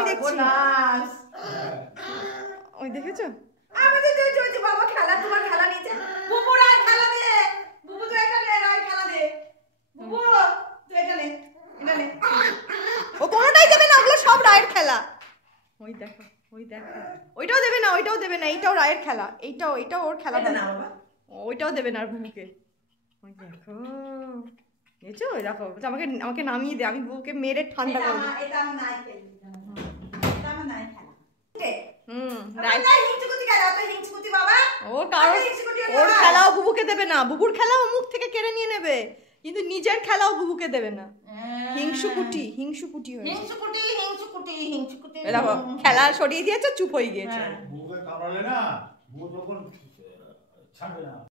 আমি দেখছি। ওই দেখেছো? আমি তো দেখছি বাবা খেলা, তোমার খেলা নিচে। বুবু রাই খেলা দে। বুবু তো এটা নে, রাই খেলা দে। বুবু তুই এটা নে, এটা নে। ও কোনোটাই দেবে না, ওগুলো সব রায়ের খেলা। ওই দেখো, ওই দেখো, ওইটাও দেবে না, ওইটাও দেবে না, এইটাও রায়ের খেলা, এইটাও ওর খেলা না বাবা, ওইটাও দেবে না আর বুবুকে। ওই দেখো, দেখছো? ওই দেখো আমাকে নামিয়ে দে, আমি বুবুকে মেরে ঠান্ডা করবো। এটা আমি নাই খেলি, এটা আমি নাই খেলা। ওর খেলাও বুবুকে দেবে না, বুবুর খেলাও মুখ থেকে কেড়ে নিয়ে নেবে, কিন্তু নিজের খেলাও বুবুকে দেবে না। হিংসুকুটি হয়েছে। দেখো খেলা সরিয়ে দিয়েছে, চুপ হয়ে গিয়েছে।